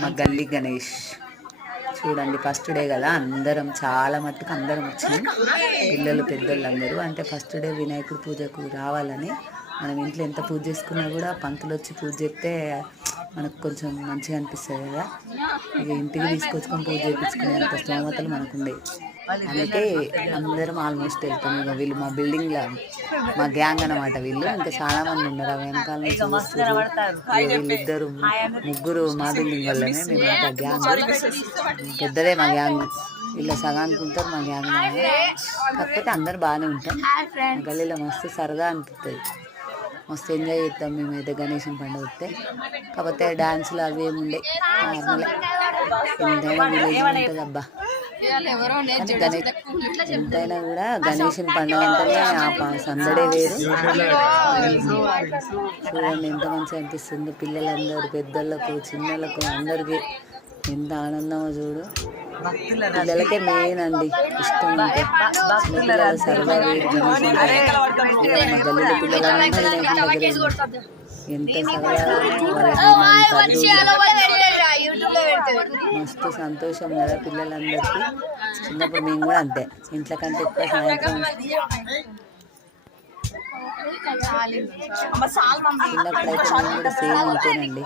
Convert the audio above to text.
మా గల్లీ గణేష్ చూడండి, ఫస్ట్ డే కదా, అందరం చాలా మట్టుకు అందరం వచ్చినాం, పిల్లలు పెద్దోళ్ళు అందరూ. అంటే ఫస్ట్ డే వినాయకుడి పూజకు రావాలని, మనం ఇంట్లో ఎంత పూజ చేసుకున్నా కూడా పంతులు వచ్చి పూజ చేస్తే మనకు కొంచెం మంచిగా అనిపిస్తుంది కదా. ఇక ఇంటికి తీసుకొచ్చుకొని పూజ చేయించుకునేంత స్తోమతలు మనకు ఉండే, అందుకే అందరం ఆల్మోస్ట్ వెళ్తాం. ఇక వీళ్ళు మా బిల్డింగ్లో మా గ్యాంగ్ అనమాట, వీళ్ళు ఇంకా చాలామంది ఉన్నారు. ఆ వెనకాల నుంచి చూస్తారు. వీళ్ళిద్దరు ముగ్గురు మా బిల్డింగ్ వల్లనే మేము ఒక గ్యాంగ్, పెద్దదే మా గ్యాంగ్. వీళ్ళ సగానికి ఉంటారు మా గ్యాంగ్, కాకపోతే అందరు బాగానే ఉంటాం. గల్లీలో మస్తు సరదా అనిపిస్తుంది, మస్తు ఎంజాయ్ చేస్తాం మేమైతే గణేశం పండుగ వస్తే. కాకపోతే డాన్సులు అవి ఏమి ఉండే, నార్మల్ ఎంతైనా విలేజ్ ఉంటుంది అబ్బా. కానీ ఎంతైనా కూడా గణేశం పండుగ అంటేనే ఆ సందడే వేరు. చూడండి ఎంత మంచిగా అనిపిస్తుందో, పిల్లలందరూ పెద్దోళ్ళకు చిన్నలకు అందరికీ ఎంత ఆనందమో చూడు. పిల్లలకే మెయిన్ అండి ఇష్టం ఉంటే, చిన్నపిల్లల సరదా వేరు. గణేశం మా గల్లీలో పిల్లలందరూ ఎంత సరదా, మస్తు సంతోషం కదా పిల్లలందరికీ. చిన్నప్పుడు మేము కూడా అంతే, ఇంట్లో కంటే ఎక్కువ సాయంత్రం చిన్నప్పుడు అయితే మేము కూడా సేమ్ అంతేనండి.